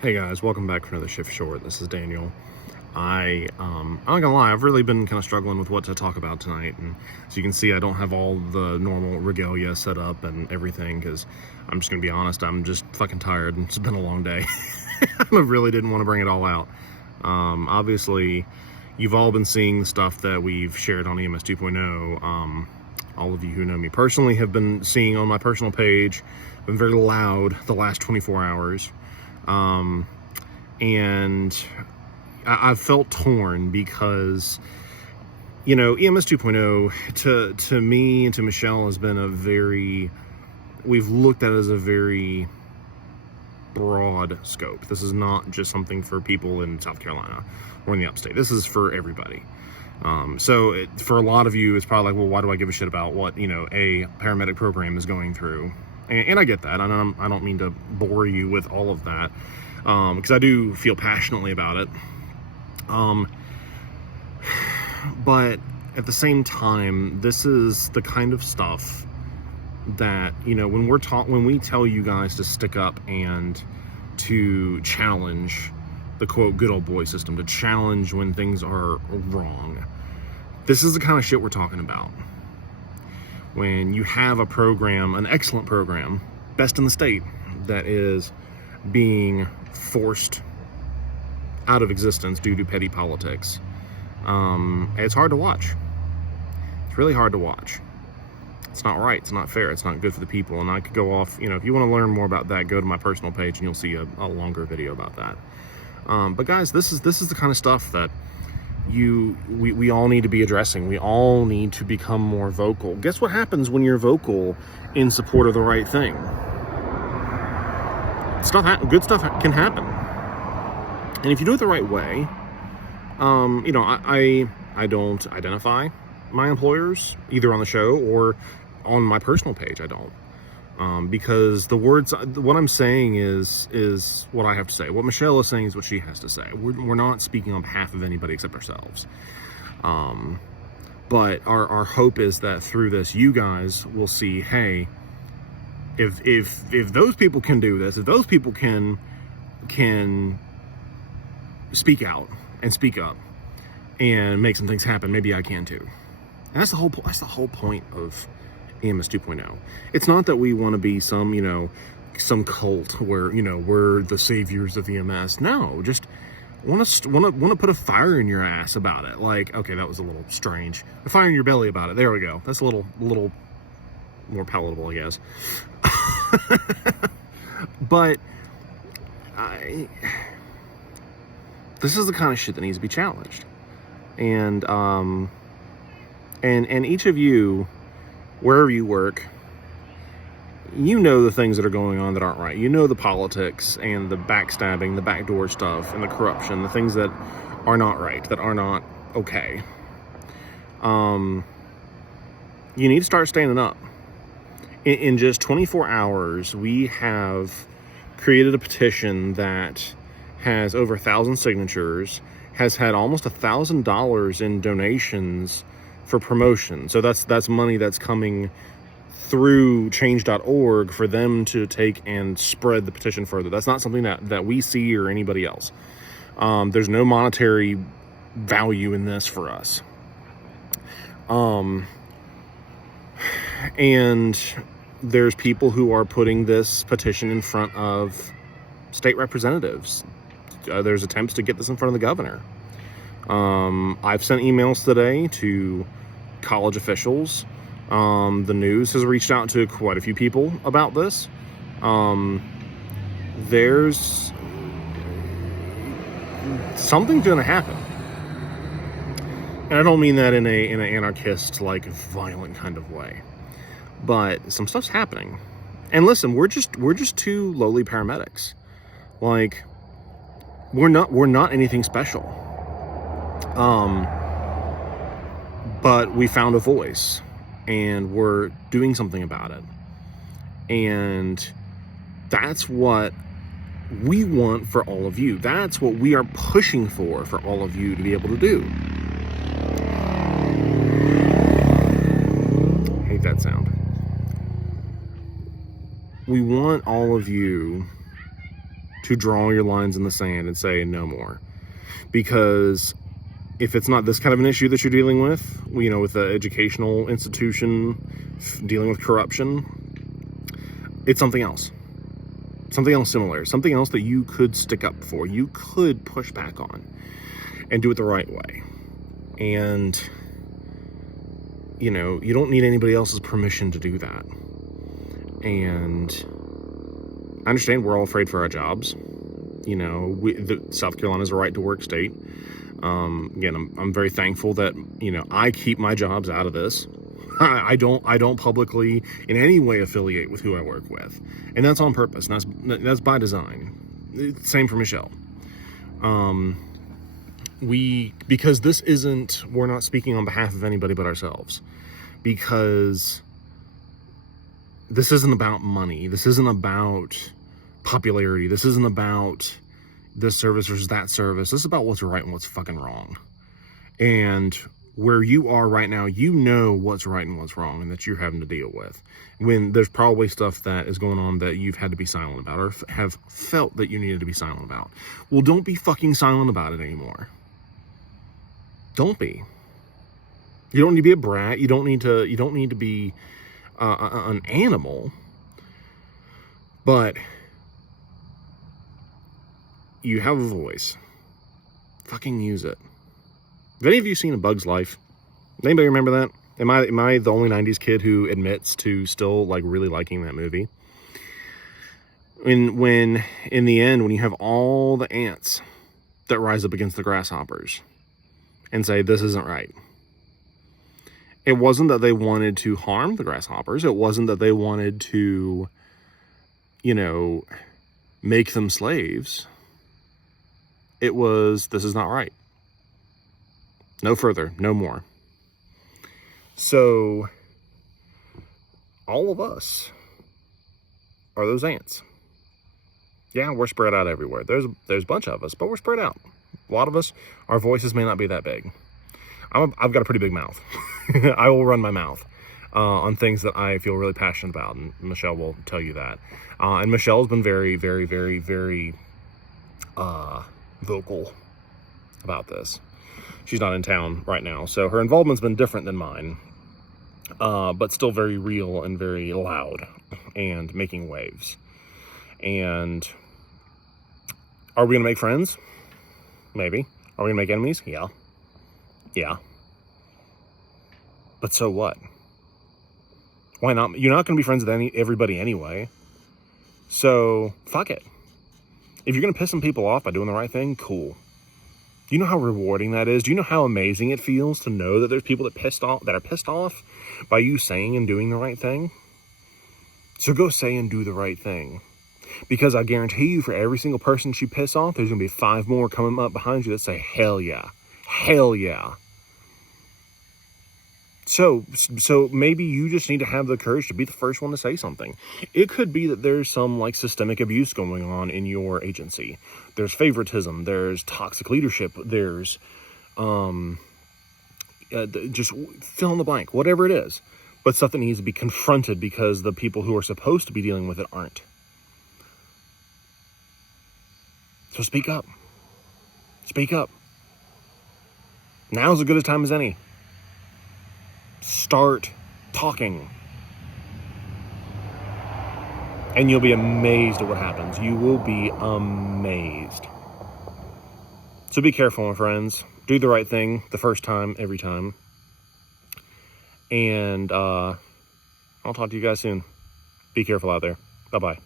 Hey guys, welcome back for another Shift Short. This is Daniel. I'm not gonna lie, I've really been kind of struggling with what to talk about tonight, and as you can see, I don't have all the normal regalia set up and everything, because I'm just gonna be honest, I'm just fucking tired, and it's been a long day. I really didn't want to bring it all out. Obviously, you've all been seeing the stuff that we've shared on EMS 2.0. All of you who know me personally have been seeing on my personal page, been very loud the last 24 hours. And I've felt torn because, you know, EMS 2.0 to me and to Michelle has been we've looked at it as a very broad scope. This is not just something for people in South Carolina or in the upstate. This is for everybody. For a lot of you, it's probably like, well, why do I give a shit about what, a paramedic program is going through? And I get that. I don't mean to bore you with all of that, because I do feel passionately about it. But at the same time, this is the kind of stuff that, when we tell you guys to stick up and to challenge the quote good old boy system, to challenge when things are wrong, this is the kind of shit we're talking about. When you have a program, an excellent program, best in the state, that is being forced out of existence due to petty politics, it's hard to watch. It's really hard to watch. It's not right. It's not fair. It's not good for the people. And I could go off, if you want to learn more about that, go to my personal page and you'll see a longer video about that. But guys, this is the kind of stuff that we all need to be addressing. We all need to become more vocal. Guess what happens when you're vocal in support of the right thing? Good stuff can happen. And if you do it the right way, I don't identify my employers either on the show or on my personal page. I don't. Because what I'm saying is what I have to say. What Michelle is saying is what she has to say. We're not speaking on behalf of anybody except ourselves. But our hope is that through this, you guys will see, hey, if those people can do this, if those people can speak out and speak up and make some things happen, maybe I can too. And that's the whole point of EMS 2.0. It's not that we want to be some cult where, we're the saviors of EMS. No, just want to put a fire in your ass about it. Like, okay, that was a little strange. A fire in your belly about it. There we go. That's a little more palatable, I guess. But this is the kind of shit that needs to be challenged. And each of you, wherever you work, you know the things that are going on that aren't right. You know the politics and the backstabbing, the backdoor stuff, and the corruption, the things that are not right, that are not okay. You need to start standing up. In just 24 hours, we have created a petition that has over 1,000 signatures, has had almost $1,000 in donations for promotion. So that's money that's coming through change.org for them to take and spread the petition further. That's not something that we see or anybody else. There's no monetary value in this for us. And there's people who are putting this petition in front of state representatives. There's attempts to get this in front of the governor. I've sent emails today to college officials. The news has reached out to quite a few people about this. There's something's going to happen. And I don't mean that in an anarchist, like, violent kind of way. But some stuff's happening. And listen, we're just two lowly paramedics. Like, we're not anything special. But we found a voice and we're doing something about it. And that's what we want for all of you. That's what we are pushing for all of you to be able to do. I hate that sound. We want all of you to draw your lines in the sand and say no more. Because if it's not this kind of an issue that you're dealing with, you know, with the educational institution dealing with corruption, it's something else. Something else similar. Something else that you could stick up for. You could push back on and do it the right way. And, you know, you don't need anybody else's permission to do that. And I understand we're all afraid for our jobs. You know, South Carolina is a right to work state. Again, I'm very thankful that, you know, I keep my jobs out of this. I don't publicly in any way affiliate with who I work with, and that's on purpose. And that's by design. Same for Michelle. Because this isn't, we're not speaking on behalf of anybody but ourselves, because this isn't about money. This isn't about popularity. This isn't about this service versus that service. This is about what's right and what's fucking wrong. And where you are right now, you know what's right and what's wrong, and that you're having to deal with. When there's probably stuff that is going on that you've had to be silent about, or have felt that you needed to be silent about. Well, don't be fucking silent about it anymore. Don't be. You don't need to be a brat. You don't need to be an animal. But you have a voice. Fucking use it. Have any of you seen A Bug's Life? Anybody remember that? Am I the only 90s kid who admits to still like really liking that movie? When in the end, when you have all the ants that rise up against the grasshoppers and say, this isn't right. It wasn't that they wanted to harm the grasshoppers. It wasn't that they wanted to, you know, make them slaves. It was, this is not right. No further, no more. So, all of us are those ants. Yeah, we're spread out everywhere. There's a bunch of us, but we're spread out. A lot of us, our voices may not be that big. I've got a pretty big mouth. I will run my mouth on things that I feel really passionate about, and Michelle will tell you that. And Michelle's been very, very, very, very vocal about this. She's not in town right now, so her involvement's been different than mine, but still very real and very loud and making waves. And are we going to make friends? Maybe. Are we going to make enemies? Yeah. Yeah. But so what? Why not? You're not going to be friends with everybody anyway. So, fuck it. If you're going to piss some people off by doing the right thing, cool. Do you know how rewarding that is? Do you know how amazing it feels to know that there's people that are pissed off by you saying and doing the right thing? So go say and do the right thing. Because I guarantee you, for every single person you piss off, there's going to be 5 more coming up behind you that say, hell yeah. Hell yeah. So maybe you just need to have the courage to be the first one to say something. It could be that there's some like systemic abuse going on in your agency. There's favoritism. There's toxic leadership. There's just fill in the blank, whatever it is. But stuff that needs to be confronted because the people who are supposed to be dealing with it aren't. So speak up. Speak up. Now's as good a time as any. Start talking. And you'll be amazed at what happens. You will be amazed. So be careful, my friends. Do the right thing the first time, every time. And I'll talk to you guys soon. Be careful out there. Bye-bye.